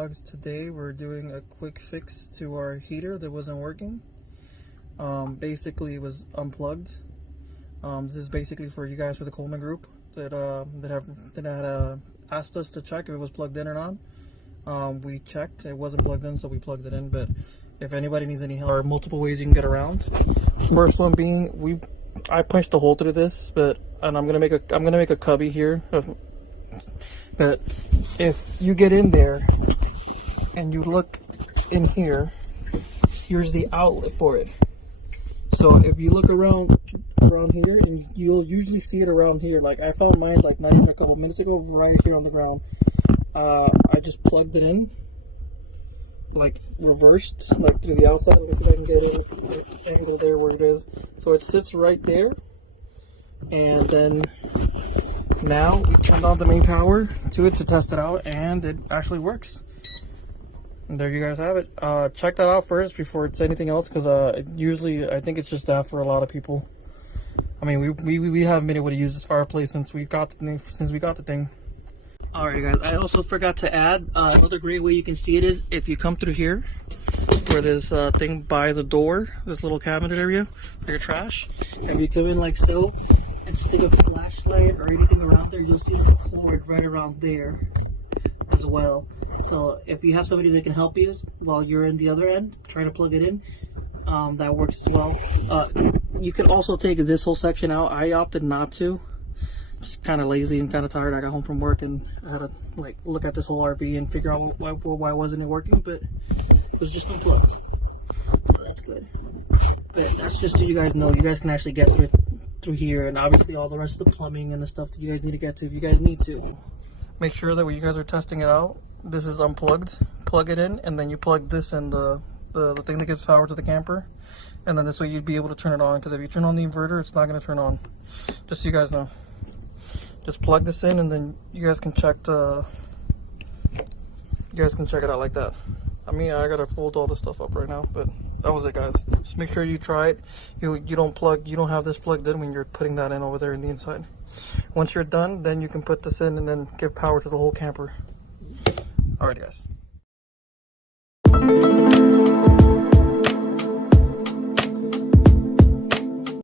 vlogs. Today we're doing a quick fix to our heater that wasn't working. Basically it was unplugged. This is basically for you guys for the Coleman group that had asked us to check if it was plugged in or not. We checked, it wasn't plugged in, so we plugged it in. But if anybody needs any help, there are multiple ways you can get around. First one being, I punched a hole through this, and I'm gonna make a cubby here. But if you get in there and you look in here, here's the outlet for it. So if you look around here, and you'll usually see it around here. Like I found mine like not even a couple minutes ago, right here on the ground. I just plugged it in, like reversed, like through the outside. Let me see if I can get an angle there where it is. So it sits right there, and then now we turned on the main power to it to test it out, and it actually works. And there you guys have it. Check that out first before it's anything else, because usually I think it's just that for a lot of people. I mean, we haven't been able to use this fireplace since we got the thing. Alright guys, I also forgot to add another great way you can see it is if you come through here where there's thing by the door, this little cabinet area for your trash, and you come in like so and stick a flashlight or anything around there, you'll see the cord right around there as well. So if you have somebody that can help you while you're in the other end trying to plug it in, that works as well. You can also take this whole section out. I opted not to. Just kind of lazy and kind of tired. I got home from work and I had to like look at this whole RV and figure out why wasn't it working, but it was just unplugged. So that's good. But that's just so you guys know, you guys can actually get through here, and obviously all the rest of the plumbing and the stuff that you guys need to get to if you guys need to. Make sure that when you guys are testing it out, this is unplugged. Plug it in, and then you plug this in the thing that gives power to the camper, and then this way you'd be able to turn it on, because if you turn on the inverter, it's not going to turn on. Just so you guys know. Just plug this in, and then you guys can check it out like that. I mean, I gotta fold all this stuff up right now, but that was it, guys. Just make sure you try it. You don't have this plugged in when you're putting that in over there in the inside. Once you're done, then you can put this in and then give power to the whole camper. Alright guys.